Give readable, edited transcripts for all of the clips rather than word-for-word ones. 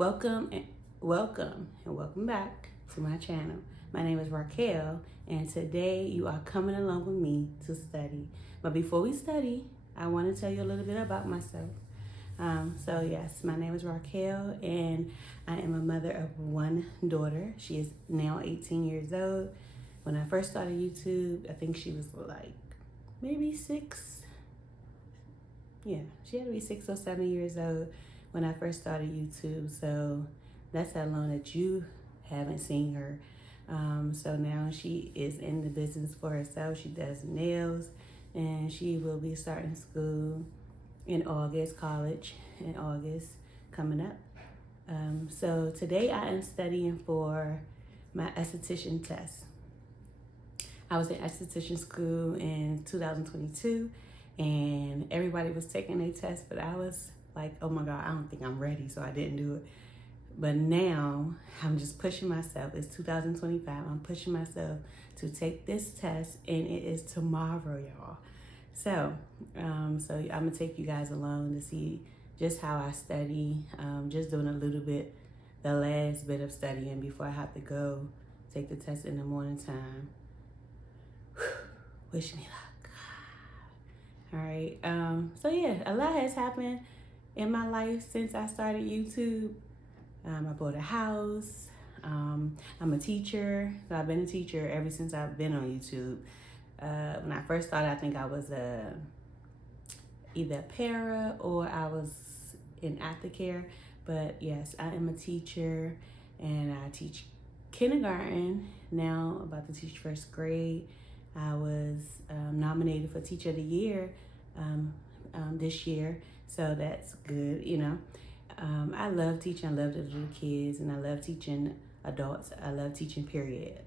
Welcome and welcome back to my channel. My name is Raquel, and today you are coming along with me to study. But before we study, I want to tell you a little bit about myself. So yes, my name is Raquel, and I am a mother of one daughter. She is now 18 years old. When I first started YouTube, I think she was like maybe 6. Yeah, she had to be 6 or 7 years old when I first started YouTube. So that's how long that you haven't seen her. So now she is in the business for herself. She does nails, and she will be starting school in August, college in August coming up. So today I am studying for my esthetician test. I was in esthetician school in 2022, and everybody was taking their test, but I was like, oh my God, I don't think I'm ready, so I didn't do it. But now I'm just pushing myself. It's 2025. I'm pushing myself to take this test, and it is tomorrow, y'all. So, I'm gonna take you guys along to see just how I study. Just doing a little bit, the last bit of studying before I have to go take the test in the morning time. Wish me luck. All right. So yeah, a lot has happened in my life since I started YouTube. I bought a house. I'm a teacher. So I've been a teacher ever since I've been on YouTube. When I first started, I think I was either a para or I was in aftercare. But yes, I am a teacher, and I teach kindergarten. Now I'm about to teach first grade. I was nominated for Teacher of the Year this year, so that's good, you know. I love teaching. I love the little kids, and I love teaching adults. I love teaching, period.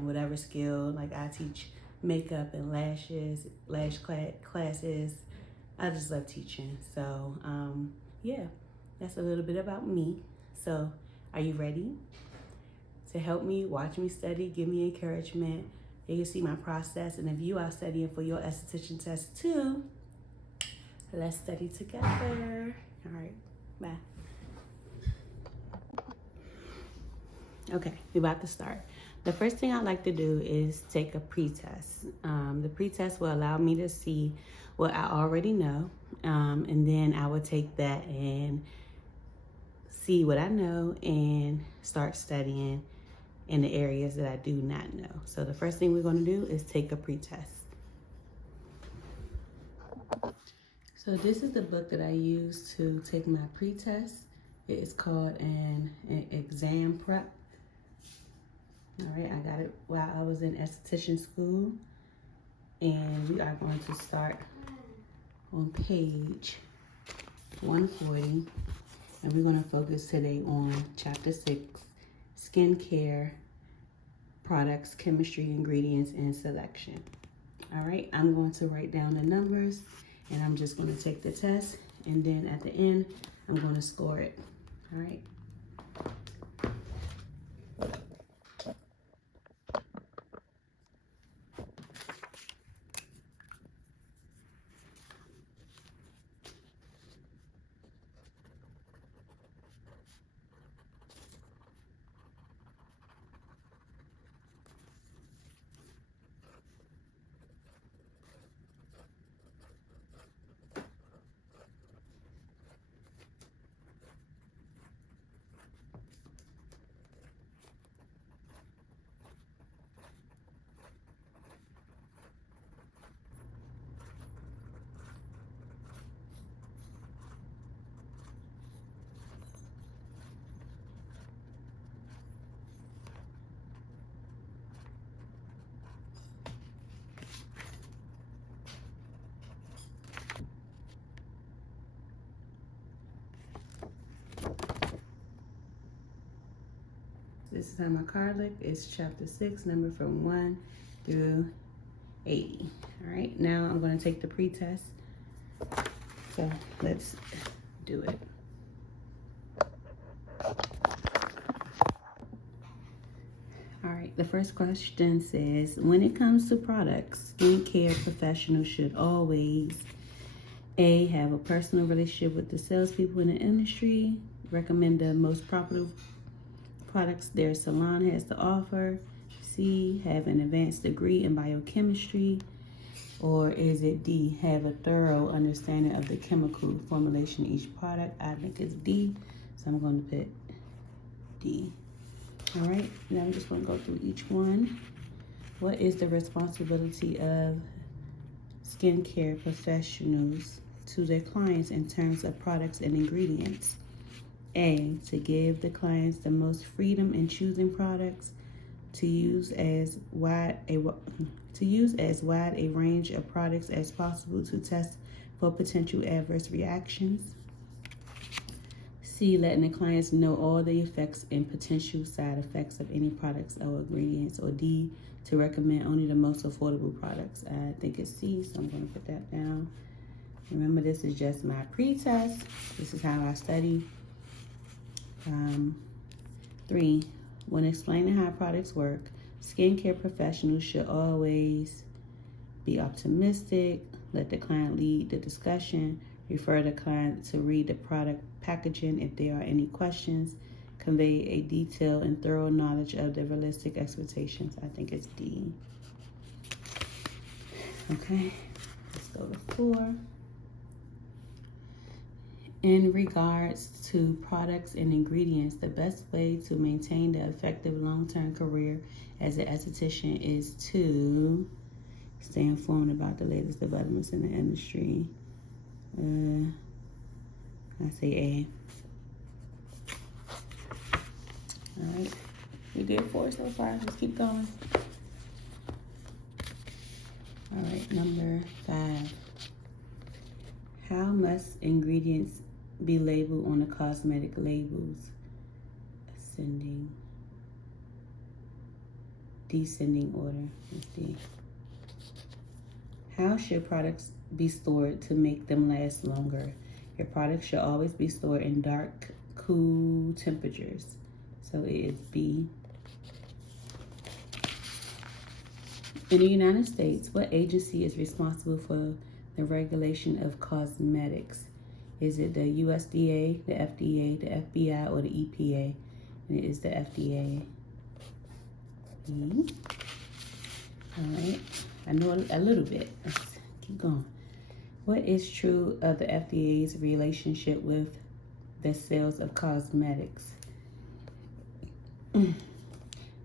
Whatever skill, like I teach makeup and lashes, lash classes. I just love teaching. So, yeah, that's a little bit about me. So, are you ready to help me, watch me study, give me encouragement? You can see my process, and if you are studying for your esthetician test too, let's study together. All right, bye. Okay, we're about to start. The first thing I like to do is take a pre-test. The pre-test will allow me to see what I already know, and then I will take that and see what I know and start studying in the areas that I do not know. So the first thing we're going to do is take a pre-test. So this is the book that I use to take my pre-test. It is called an exam prep. All right, I got it while I was in esthetician school, and we are going to start on page 140, and we're going to focus today on chapter 6, skincare products, chemistry, ingredients, and selection. All right, I'm going to write down the numbers, and I'm just going to take the test, and then at the end I'm going to score it. All right. This is how my card look. It's chapter 6, number from 1 through 80. All right, now I'm going to take the pre-test. So let's do it. All right, the first question says, when it comes to products, skincare professionals should always A, have a personal relationship with the salespeople in the industry, recommend the most popular products their salon has to offer? C, have an advanced degree in biochemistry? Or is it D, have a thorough understanding of the chemical formulation of each product? I think it's D, so I'm going to put D. All right, now I'm just going to go through each one. What is the responsibility of skincare professionals to their clients in terms of products and ingredients? A, to give the clients the most freedom in choosing products, to use as wide a range of products as possible to test for potential adverse reactions. C, letting the clients know all the effects and potential side effects of any products or ingredients. Or D, to recommend only the most affordable products. I think it's C, so I'm going to put that down. Remember, this is just my pre-test. This is how I study. 3, when explaining how products work, skincare professionals should always be optimistic, let the client lead the discussion, refer the client to read the product packaging if there are any questions, convey a detailed and thorough knowledge of the realistic expectations. I think it's D. Okay, let's go to 4. In regards to products and ingredients, the best way to maintain the effective long-term career as an esthetician is to stay informed about the latest developments in the industry. I say A. All right, we did 4 so far. Let's keep going. All right, number 5. How must ingredients be labeled on the cosmetic labels? Ascending, descending order. Let's see. How should products be stored to make them last longer? Your products should always be stored in dark, cool temperatures. So it is B. In the United States, what agency is responsible for the regulation of cosmetics? Is it the USDA, the FDA, the FBI, or the EPA? And it is the FDA. All right, I know a little bit. Let's keep going. What is true of the FDA's relationship with the sales of cosmetics? The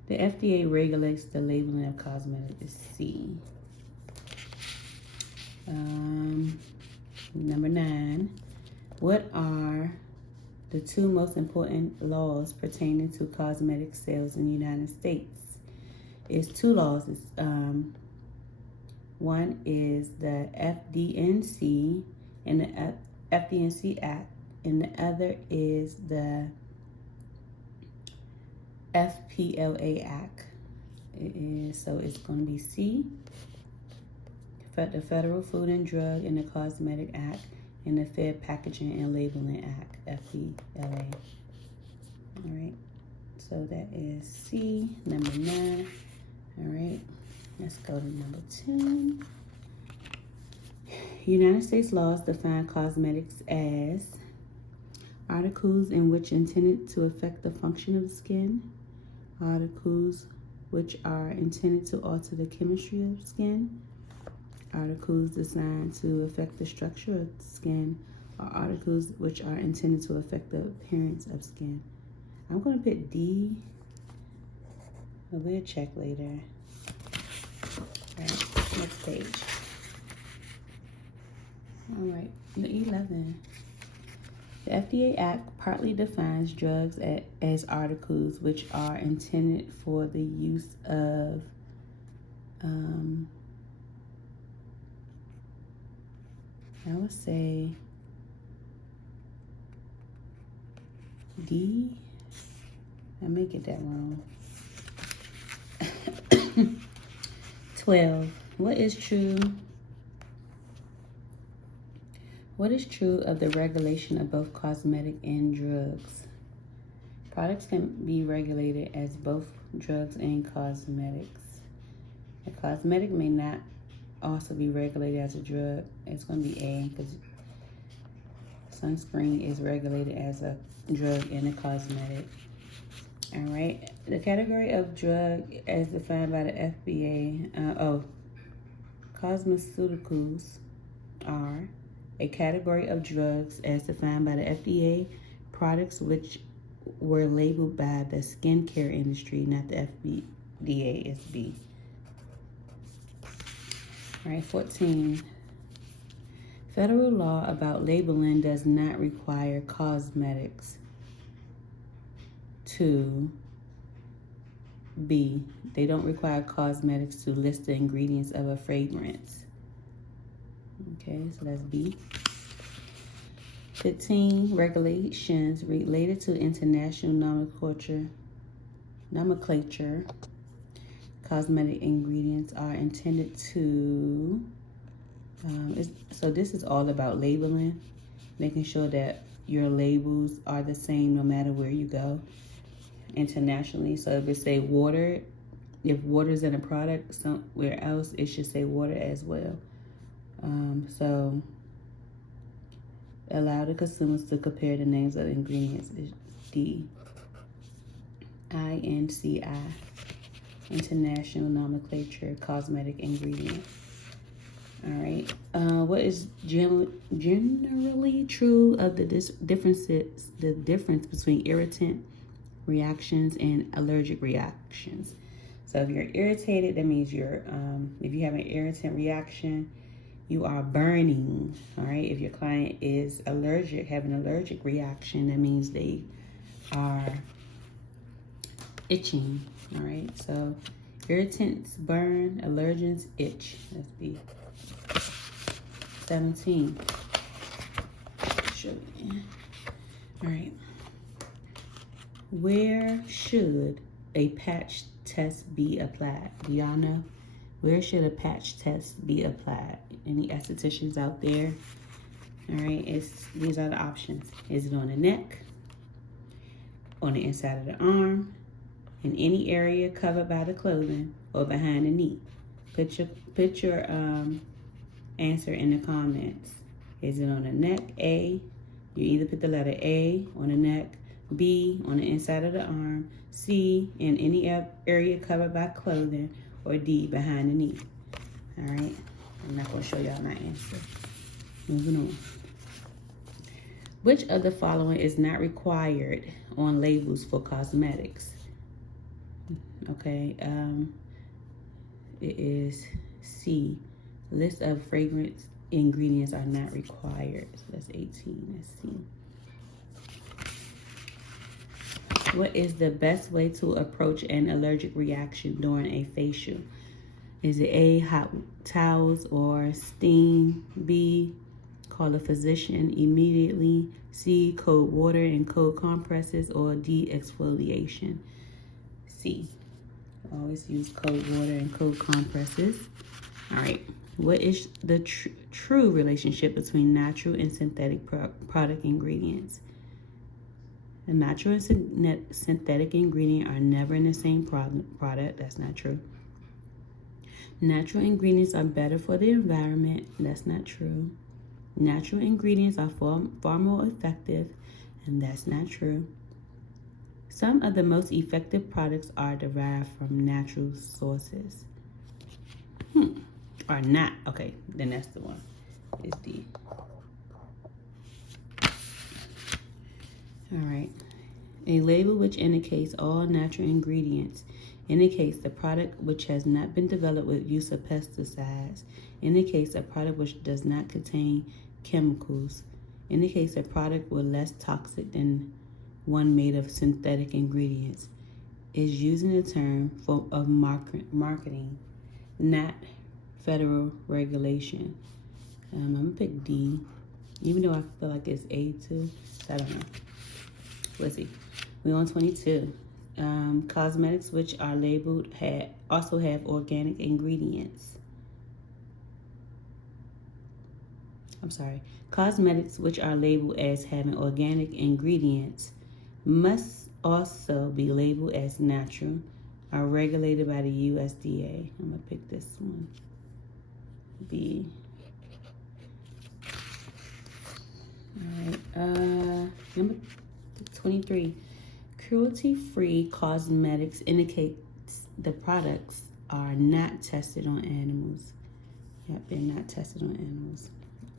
FDA regulates the labeling of cosmetics. C. Number 9. What are the 2 most important laws pertaining to cosmetic sales in the United States? It's 2 laws. It's, one is the FDNC and the FDNC Act, and the other is the FPLA Act. So it's going to be C, the Federal Food and Drug and the Cosmetic Act, and the Fair Packaging and Labeling Act, FPLA. All right, so that is C, number 9. All right, let's go to number 10. United States laws define cosmetics as articles in which intended to affect the function of the skin, articles which are intended to alter the chemistry of the skin, articles designed to affect the structure of the skin, or articles which are intended to affect the appearance of skin. I'm going to pick D, but we'll check later. All right, next page. All right, the 11. The FDA Act partly defines drugs as articles which are intended for the use of I would say D. I may get that wrong. 12. What is true of the regulation of both cosmetic and drugs? Products can be regulated as both drugs and cosmetics. A cosmetic may not also be regulated as a drug. It's going to be A, because sunscreen is regulated as a drug and a cosmetic. All right. The category of drug as defined by the FBA, cosmeceuticals are a category of drugs as defined by the FDA, products which were labeled by the skincare industry, not the FDA, is B. All right, 14. Federal law about labeling does not require cosmetics to B. They don't require cosmetics to list the ingredients of a fragrance. Okay, so that's B. 15. Regulations related to international nomenclature. Cosmetic ingredients are intended to, so this is all about labeling, making sure that your labels are the same no matter where you go internationally. So if it say water, if water is in a product somewhere else, it should say water as well. So allow the consumers to compare the names of the ingredients. D. INCI. International nomenclature, cosmetic ingredient. All right. What is generally true of the difference between irritant reactions and allergic reactions? So if you're irritated, that means you're, if you have an irritant reaction, you are burning. All right. If your client is allergic, having an allergic reaction, that means they are itching. All right, so irritants burn, allergens itch. That's B. 17. Show you. All right. Where should a patch test be applied? Do y'all know? Where should a patch test be applied? Any estheticians out there? All right, these are the options. Is it on the neck, on the inside of the arm, in any area covered by the clothing, or behind the knee? Put your answer in the comments. Is it on the neck? A, you either put the letter A on the neck, B on the inside of the arm, C in any area covered by clothing, or D behind the knee. All right, I'm not gonna show y'all my answer. Moving on. Which of the following is not required on labels for cosmetics? Okay, it is C. List of fragrance ingredients are not required. So that's 18, that's C. What is the best way to approach an allergic reaction during a facial? Is it A, hot towels or steam? B, call a physician immediately. C, cold water and cold compresses, or D, exfoliation? C. Always use cold water and cold compresses. All right. What is the true relationship between natural and synthetic product ingredients? The natural and synthetic ingredient are never in the same product. That's not true. Natural ingredients are better for the environment. That's not true. Natural ingredients are far more effective, and that's not true. Some of the most effective products are derived from natural sources. Are not. Okay, then that's the one. It's D. All right. A label which indicates all natural ingredients indicates the product which has not been developed with use of pesticides, indicates a product which does not contain chemicals, indicates a product with less toxic than one made of synthetic ingredients, is using the term of marketing, not federal regulation. I'm gonna pick D, even though I feel like it's A too. So I don't know. Let's see. We're on 22. Cosmetics which are labeled also have organic ingredients. I'm sorry. Cosmetics which are labeled as having organic ingredients must also be labeled as natural, are regulated by the USDA. I'm gonna pick this one. B. Alright, number 23. Cruelty-free cosmetics indicates the products are not tested on animals. Yep, they're not tested on animals.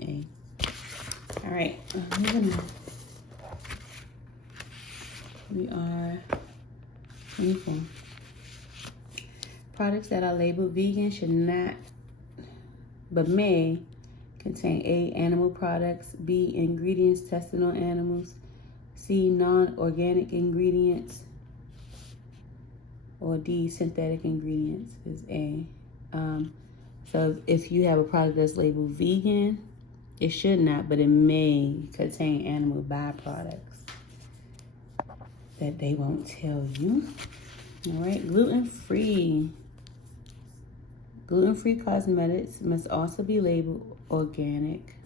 A. Alright, moving on. We are 24. Products that are labeled vegan should not, but may, contain A, animal products, B, ingredients tested on animals, C, non-organic ingredients, or D, synthetic ingredients is A. So if you have a product that's labeled vegan, it should not, but it may contain animal byproducts that they won't tell you. All right, gluten-free. Gluten-free cosmetics must also be labeled organic,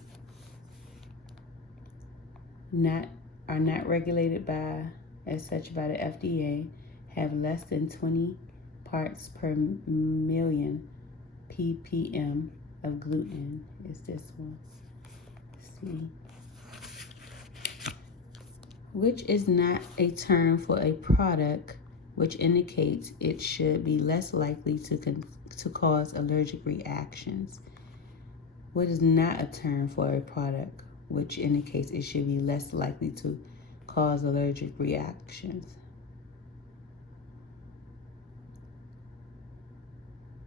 are not regulated as such by the FDA, have less than 20 parts per million ppm of gluten. Is this one? Let's see. Which is not a term for a product, which indicates it should be less likely to cause allergic reactions. What is not a term for a product, which indicates it should be less likely to cause allergic reactions?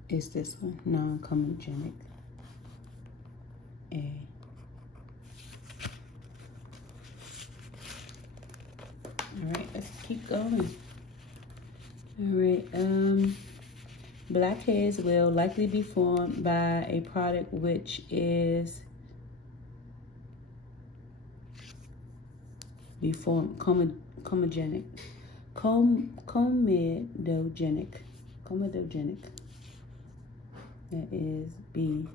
Is this one? Non-comedogenic. A. All right, let's keep going. All right, blackheads will likely be formed by a product which is comedogenic. Comedogenic. That is B.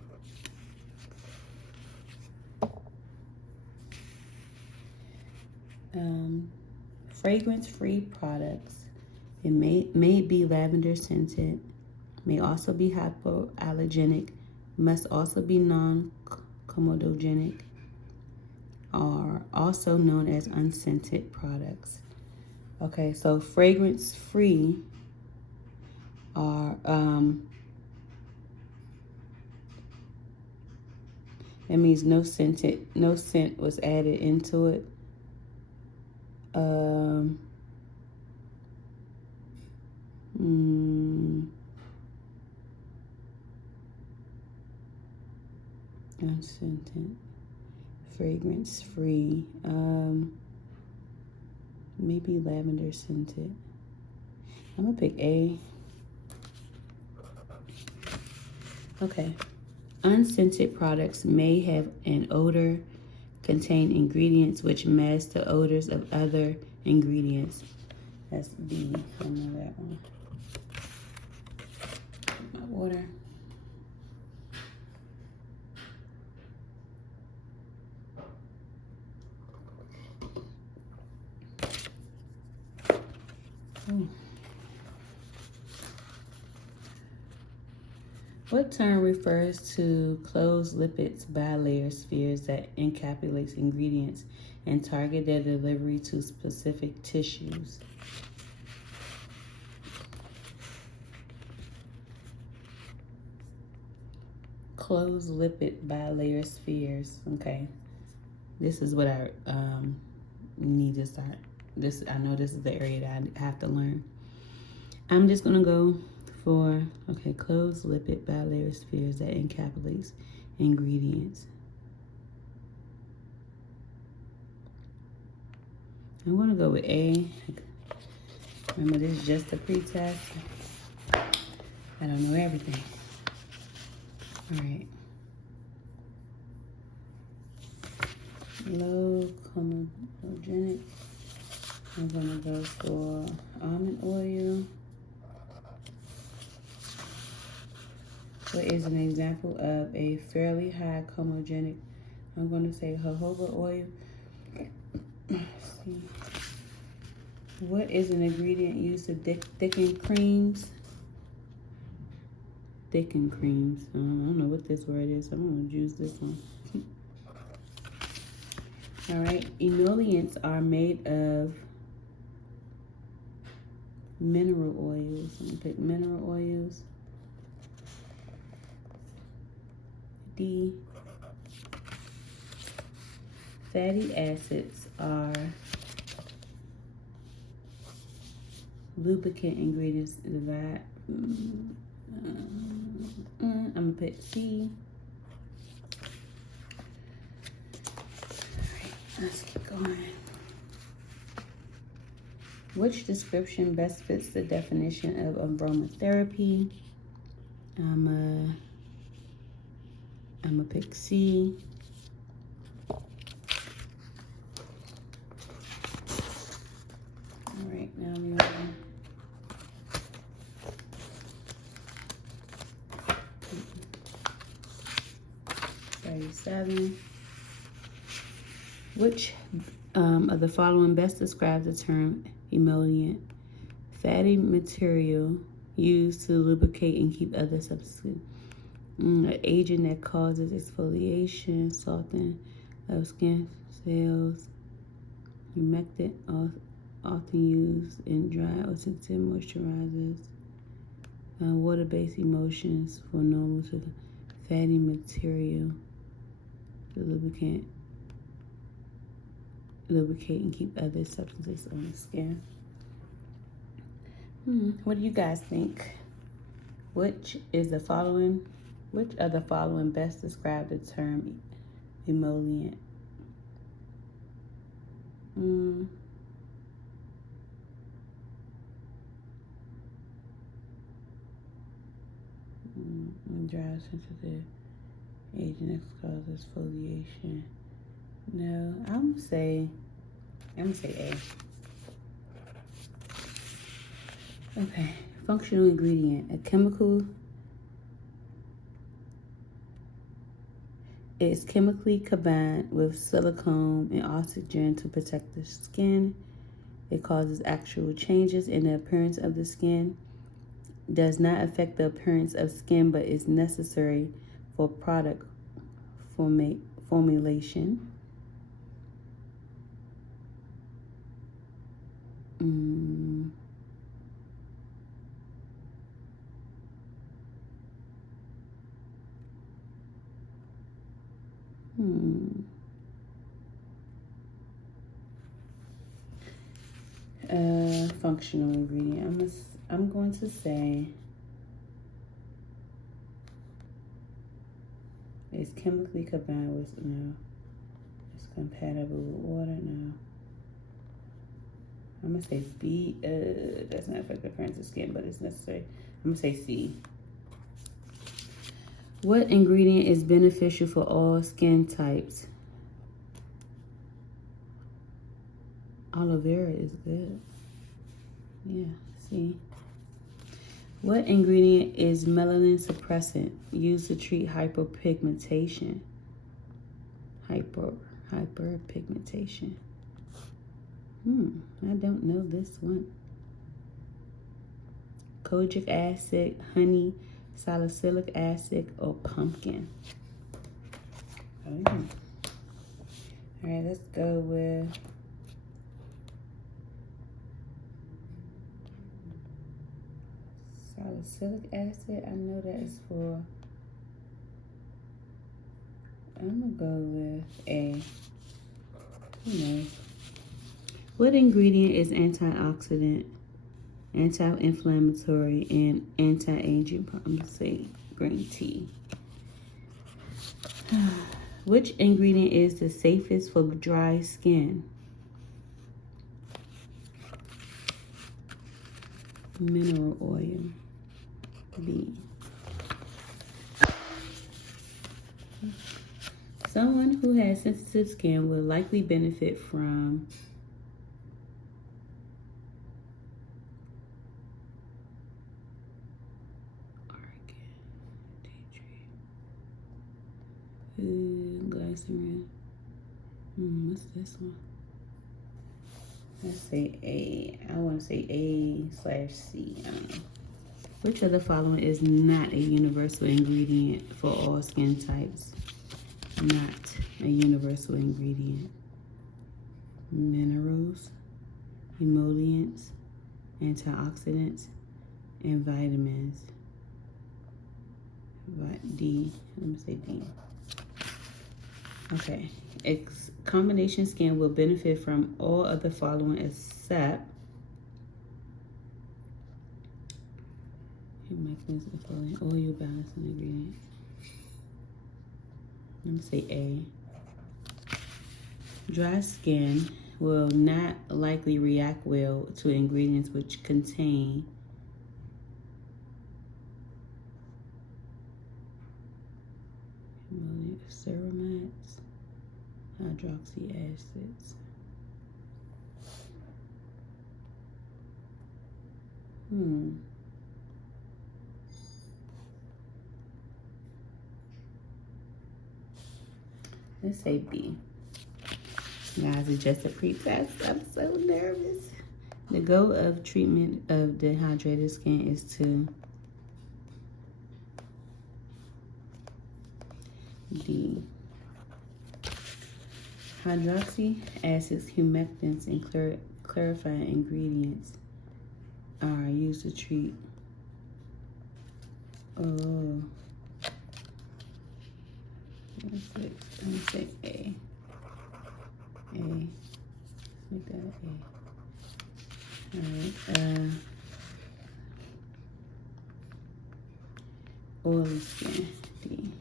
Fragrance-free products. It may be lavender scented, may also be hypoallergenic, must also be non-comedogenic, are also known as unscented products. Okay, so fragrance-free are that means no scent was added into it. Unscented, fragrance-free, maybe lavender scented. I'm gonna pick A. Okay. Unscented products may have an odor, contain ingredients which mask the odors of other ingredients. That's B. I know that one. My water. Ooh. What term refers to closed lipids bilayer spheres that encapsulates ingredients and target their delivery to specific tissues? Closed lipid bilayer spheres. Okay, this is what I need to start. I know this is the area that I have to learn. I'm just gonna go for, okay, closed lipid bilayer spheres that encapsulates ingredients. I'm gonna go with A. Remember, this is just a pre-test. I don't know everything. All right. Low comedogenic. I'm gonna go for almond oil. What is an example of a fairly high comedogenic? I'm going to say jojoba oil. Let's see. What is an ingredient used to thicken creams? Thicken creams. I don't know what this word is. I'm going to use this one. All right, emollients are made of mineral oils. I'm gonna pick mineral oils. D. Fatty acids are lubricant ingredients. I'm gonna pick C. Let's keep going. Which description best fits the definition of aromatherapy? I'm gonna pick C. All right, now we're on 37. Which of the following best describes the term emollient? Fatty material used to lubricate and keep other substances. An agent that causes exfoliation, softening of skin cells. Humectant, often used in dry or sensitive moisturizers. Water-based emulsions for normal to fatty material to lubricate and keep other substances on the skin. What do you guys think? Which of the following best describe the term emollient? Dry sensitive agent that causes exfoliation. No, I'm gonna say A. Okay, functional ingredient. A chemical is chemically combined with silicone and oxygen to protect the skin. It causes actual changes in the appearance of the skin. Does not affect the appearance of skin, but is necessary for product formulation. Functional ingredient. I'm going to say it's chemically combined with, no. It's compatible with water, no. I'm gonna say B. Does not affect the appearance of skin, but it's necessary. I'm gonna say C. What ingredient is beneficial for all skin types? Aloe vera is good. Yeah, C. What ingredient is melanin suppressant used to treat hyperpigmentation? Hyperpigmentation. I don't know this one. Kojic acid, honey, salicylic acid, or pumpkin? All right, let's go with salicylic acid. I know that is for, I'm gonna go with A. Who knows? What ingredient is antioxidant, anti-inflammatory, and anti-aging? I'm gonna say green tea. Which ingredient is the safest for dry skin? Mineral oil. B. Someone who has sensitive skin will likely benefit from glycerin. What's this one? Let's say A. I want to say A/C. I don't know. Which of the following is not a universal ingredient for all skin types? Not a universal ingredient. minerals, emollients, antioxidants, and vitamins. D, let me say D. Okay, combination skin will benefit from all of the following except mechanism following oil balancing ingredients. Let me say A. Dry skin will not likely react well to ingredients which contain ceramides, hydroxy acids. Let's say B. Guys, it's just a pre-test. I'm so nervous. The goal of treatment of dehydrated skin is to D. Hydroxy acids, humectants, and clarifying ingredients are used to treat. Oh. Let me say A. A. Make that A. Alright. Oily skin. D.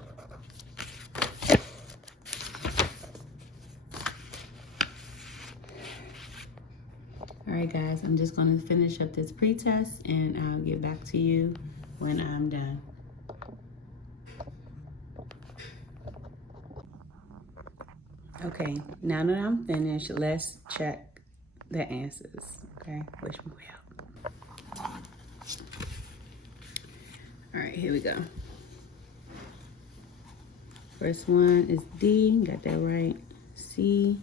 Alright guys, I'm just going to finish up this pre-test and I'll get back to you when I'm done. Okay, now that I'm finished, let's check the answers. Okay, wish me well. Alright, here we go. First one is D, got that right. C,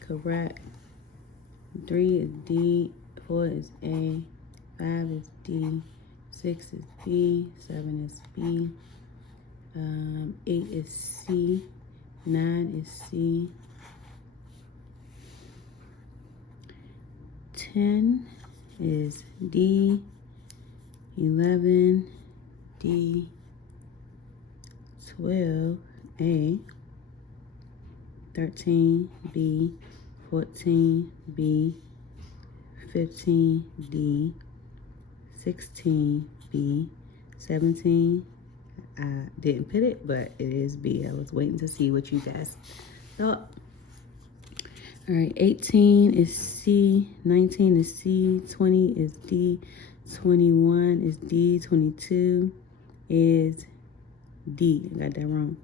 correct. 3 is D, 4 is A, 5 is D, 6 is B, 7 is B, 8 is C, 9 is C, 10 is D, 11 D, 12 A, 13 B, 14 B, 15 D, 16 B, 17, I didn't put it, but it is B. I was waiting to see what you guys thought. All right, 18 is C, 19 is C, 20 is D, 21 is D, 22 is D. I got that wrong.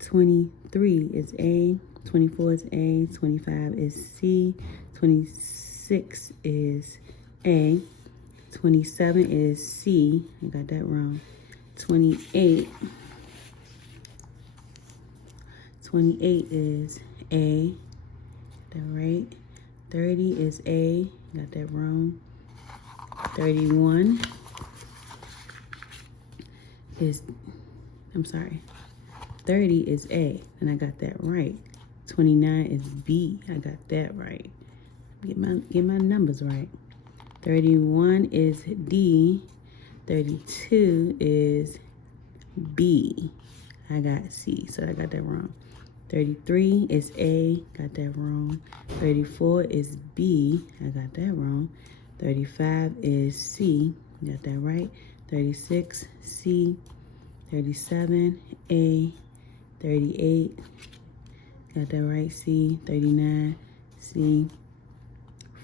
23 is A, 24 is A, 25 is C, 26 is A, 27 is C, I got that wrong. 28 is A, that right. 30 is A, got that wrong. 31 is, I'm sorry, 30 is A, and I got that right. 29 is B, I got that right. Get my numbers right. 31 is D, 32 is B, I got C, so I got that wrong. 33 is A, got that wrong. 34 is B, I got that wrong. 35 is C, got that right. 36 C, 37 A, 38, got that right, C. 39 C,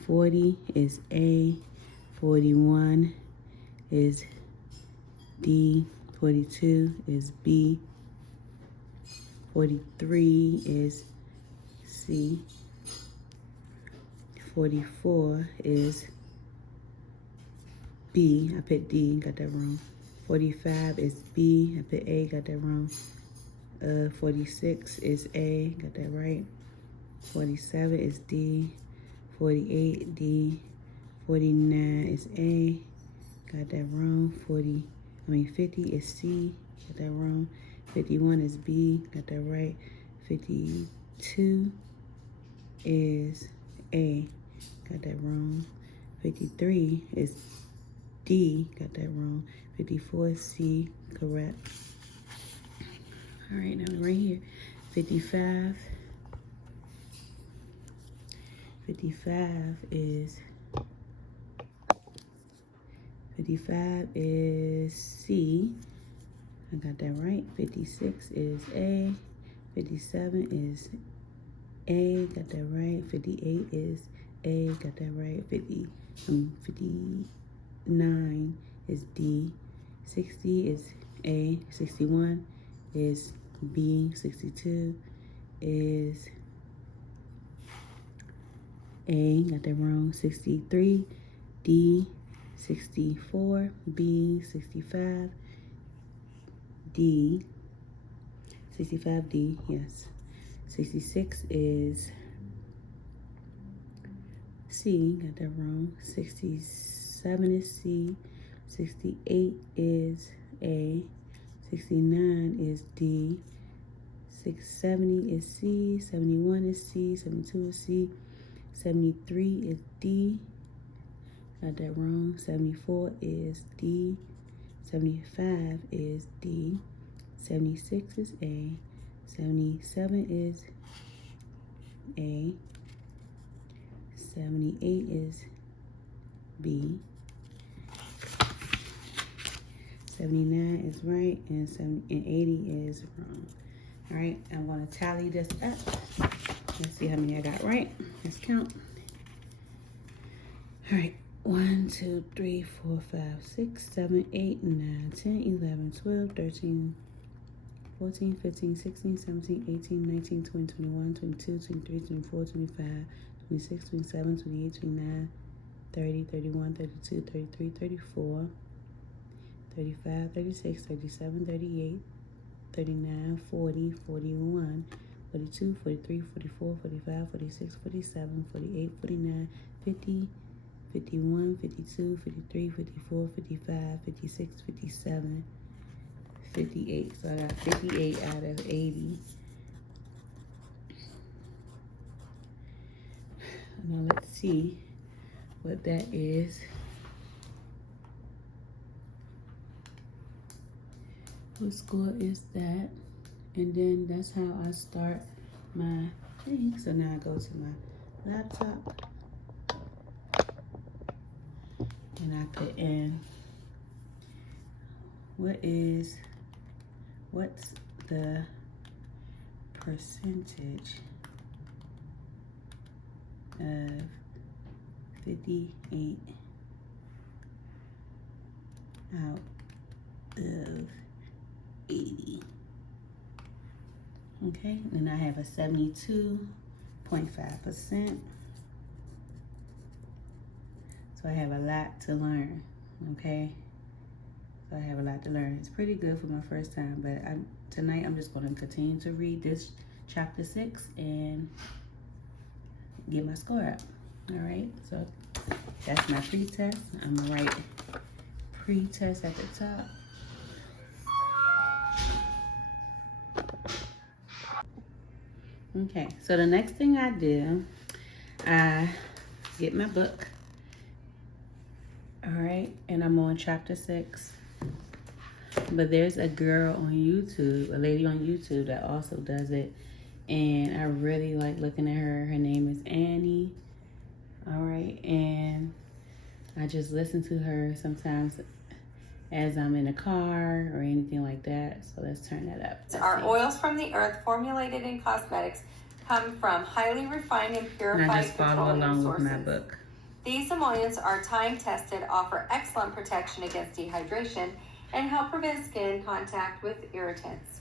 40 is A, 41 is D, 42 is B, 43 is C, 44 is B, I put D, got that wrong. 45 is B, I put A, got that wrong. 46 is A, got that right. 47 is D, 48 D, 49 is A, got that wrong. 50 is C, got that wrong. 51 is B, got that right. 52 is A. Got that wrong. 53 is D. Got that wrong. 54 is C. Correct. All right, now right here. 55. 55 is C. I got that right. 56 is A. 57 is A. Got that right. 58 is A. Got that right. 59 is D. 60 is A. 61 is B. 62 is A. Got that wrong. 63 D. 64 B. 65 D. 65 D, yes. 66 is C. Got that wrong. 67 is C. 68 is A. 69 is D. 70 is C. 71 is C. 72 is C. 73 is D. Got that wrong. 74 is D. 75 is D. 76 is A. 77 is A. 78 is B. 79 is right, and 80 is wrong. All right, I'm gonna tally this up. Let's see how many I got right. Let's count. All right, 1, 2, 3, 4, 5, 6, 7, 8, 9, 10, 11, 12, 13, 14, 15, 16, 17, 18, 19, 20, 21, 22, 23, 24, 25, 26, 27, 28, 29, 30, 31, 32, 33, 34, 35, 36, 37, 38, 39, 40, 41, 42, 43, 44, 45, 46, 47, 48, 49, 50, 51, 52, 53, 54, 55, 56, 57, 58. So I got 58 out of 80. Now let's see what that is. What score is that? And then that's how I start my thing. So now I go to my laptop and I put in what's the percentage of 58 out of 80. Okay, and I have a 72.5%. So I have a lot to learn, okay? So I have a lot to learn. It's pretty good for my first time, but tonight I'm just going to continue to read this chapter 6 and get my score up. All right, so that's my pre-test. I'm gonna write pre-test at the top. Okay, so the next thing I do, I get my book. All right, and I'm on chapter 6. But there's a girl on YouTube, a lady on YouTube that also does it. And I really like looking at her. Her name is Annie. All right, and I just listen to her sometimes as I'm in a car or anything like that. So let's turn that up. Our oils from the earth formulated in cosmetics come from highly refined and purified and I just follow along sources. with my book. These emollients are time-tested, offer excellent protection against dehydration, and help prevent skin contact with irritants.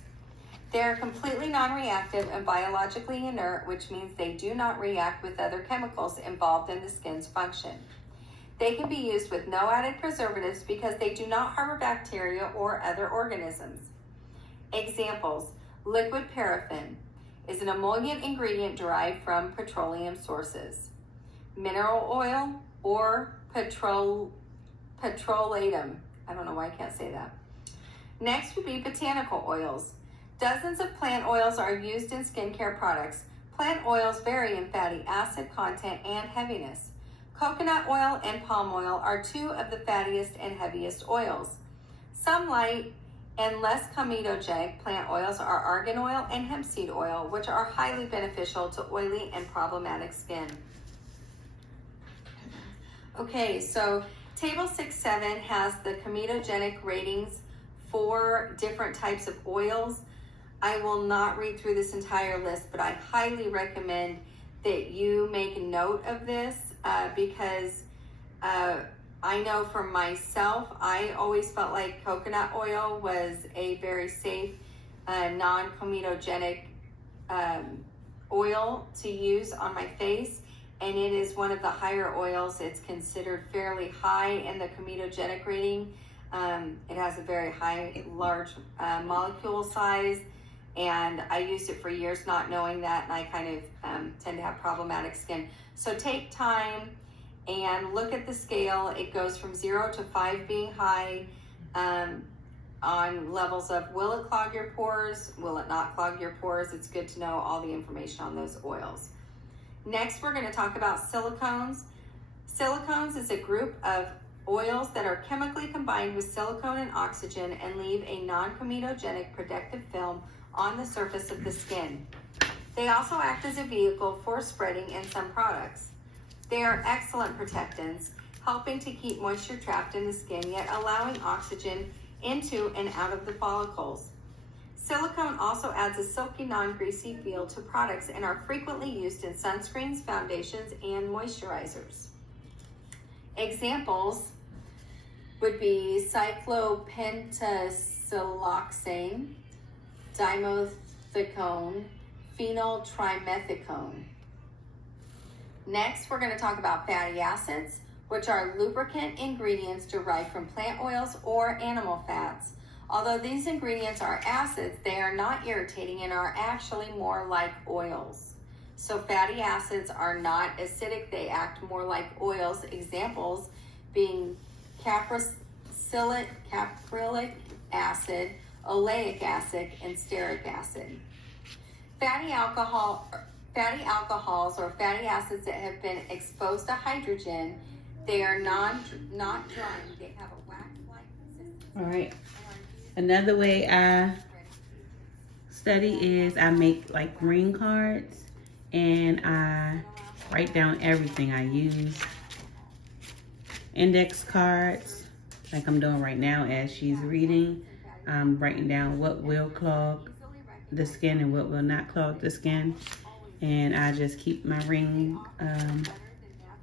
They are completely non-reactive and biologically inert, which means they do not react with other chemicals involved in the skin's function. They can be used with no added preservatives because they do not harbor bacteria or other organisms. Examples: liquid paraffin is an emollient ingredient derived from petroleum sources. Mineral oil or petrolatum. I don't know why I can't say that. Next would be botanical oils. Dozens of plant oils are used in skincare products, Plant oils vary in fatty acid content and heaviness. Coconut oil and palm oil are two of the fattiest and heaviest oils. Some light and less comedogenic plant oils are argan oil and hemp seed oil, which are highly beneficial to oily and problematic skin. Okay, so table 6.7 has the comedogenic ratings for different types of oils. I will not read through this entire list, but I highly recommend that you make note of this because I know for myself, I always felt like coconut oil was a very safe, non-comedogenic oil to use on my face, and it is one of the higher oils. It's considered fairly high in the comedogenic rating. It has a very high, large molecule size, and I used it for years not knowing that, and I kind of tend to have problematic skin. So take time and look at the scale. It goes from 0 to 5 being high on levels of will it clog your pores, will it not clog your pores. It's good to know all the information on those oils. Next, we're going to talk about silicones. Silicones is a group of oils that are chemically combined with silicone and oxygen and leave a non-comedogenic protective film on the surface of the skin. They also act as a vehicle for spreading in some products. They are excellent protectants, helping to keep moisture trapped in the skin, yet allowing oxygen into and out of the follicles. Silicone also adds a silky, non-greasy feel to products and are frequently used in sunscreens, foundations, and moisturizers. Examples would be cyclopentasiloxane, dimethicone, phenyltrimethicone. Next, we're going to talk about fatty acids, which are lubricant ingredients derived from plant oils or animal fats. Although these ingredients are acids, they are not irritating and are actually more like oils. So fatty acids are not acidic, they act more like oils. Examples being caprylic acid, oleic acid, and stearic acid. Fatty alcohols or fatty acids that have been exposed to hydrogen, they are not drying, they have a wax-like consistency. All right. Another way I study is I make like ring cards and I write down everything I use. Index cards, like I'm doing right now as she's reading. I'm writing down what will clog the skin and what will not clog the skin. And I just keep my ring.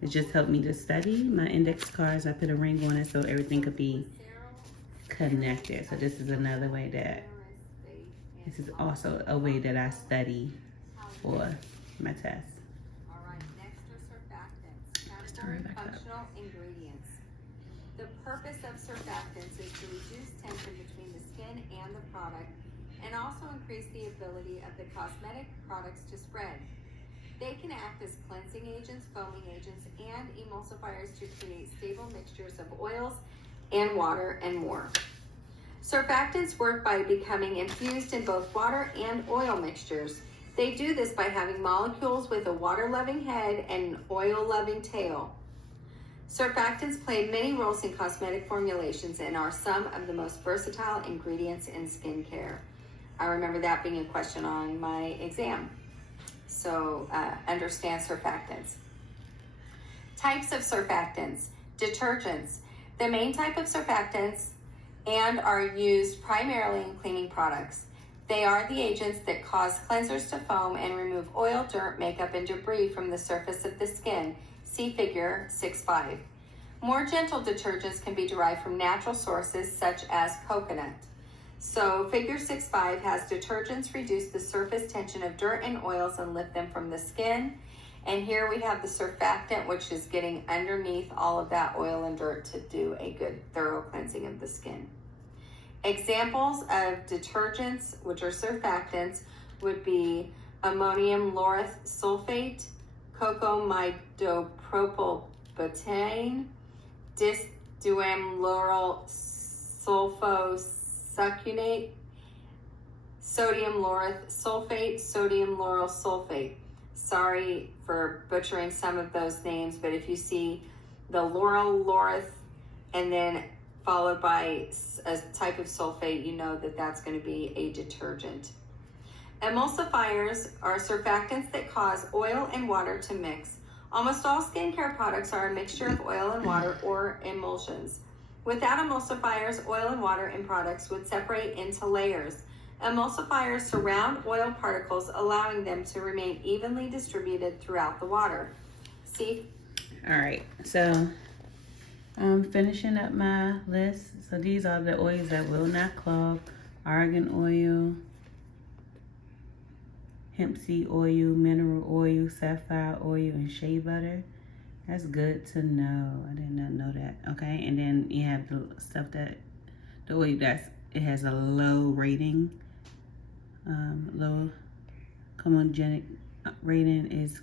It just helped me to study. My index cards, I put a ring on it so everything could be connected. So this is another way that, this is also a way that I study for my test. All right, next are surfactants, category functional ingredients. The purpose of surfactants is to reduce tension between the skin and the product and also increase the ability of the cosmetic products to spread. They can act as cleansing agents, foaming agents, and emulsifiers to create stable mixtures of oils and water and more. Surfactants work by becoming infused in both water and oil mixtures. They do this by having molecules with a water-loving head and an oil-loving tail. Surfactants play many roles in cosmetic formulations and are some of the most versatile ingredients in skincare. I remember that being a question on my exam. So understand surfactants. Types of surfactants. Detergents. The main type of surfactants and are used primarily in cleaning products. They are the agents that cause cleansers to foam and remove oil, dirt, makeup, and debris from the surface of the skin. See figure 6.5. More gentle detergents can be derived from natural sources such as coconut. So figure 6.5 has detergents reduce the surface tension of dirt and oils and lift them from the skin. And here we have the surfactant, which is getting underneath all of that oil and dirt to do a good thorough cleansing of the skin. Examples of detergents, which are surfactants, would be ammonium laureth sulfate, cocamidopropylbutane, dis-duamlauryl sulfosuccinate, sodium laureth sulfate, sodium lauryl sulfate. Sorry for butchering some of those names, but if you see the Laurel, Laureth, and then followed by a type of sulfate, you know that that's going to be a detergent. Emulsifiers are surfactants that cause oil and water to mix. Almost all skincare products are a mixture of oil and water or emulsions. Without emulsifiers, oil and water in products would separate into layers. Emulsifiers surround oil particles, allowing them to remain evenly distributed throughout the water. See? All right, so I'm finishing up my list. So these are the oils that will not clog: argan oil, hemp seed oil, mineral oil, sapphire oil, and shea butter. That's good to know. I did not know that. Okay, and then you have the stuff that, the oil it has a low rating. Low comedogenic rating is,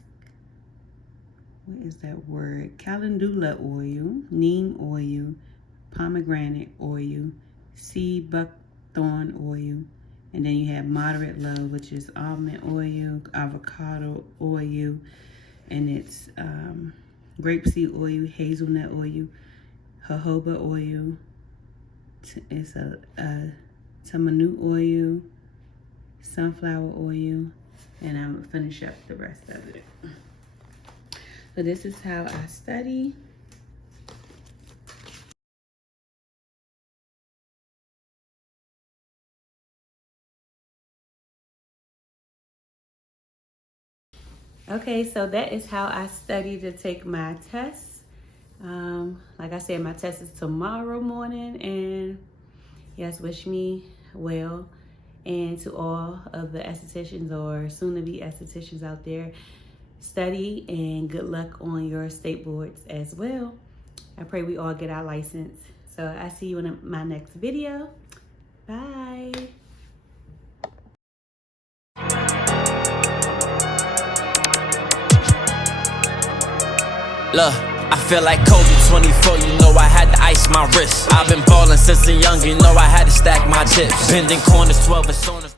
what is that word? Calendula oil, neem oil, pomegranate oil, sea buckthorn oil, and then you have moderate low, which is almond oil, avocado oil, and it's grapeseed oil, hazelnut oil, jojoba oil. It's a tamanu oil, sunflower oil, and I'm gonna finish up the rest of it. So this is how I study. Okay, so that is how I study to take my test. Like I said, my test is tomorrow morning, and yes, wish me well. And to all of the estheticians or soon-to-be estheticians out there, study and good luck on your state boards as well. I pray we all get our license. So I see you in my next video. Bye. Look, I feel like Kobe 24, you know I had to ice my wrist. I've been ballin' since a young, you know I had to stack my chips. Bending corners, 12 is on the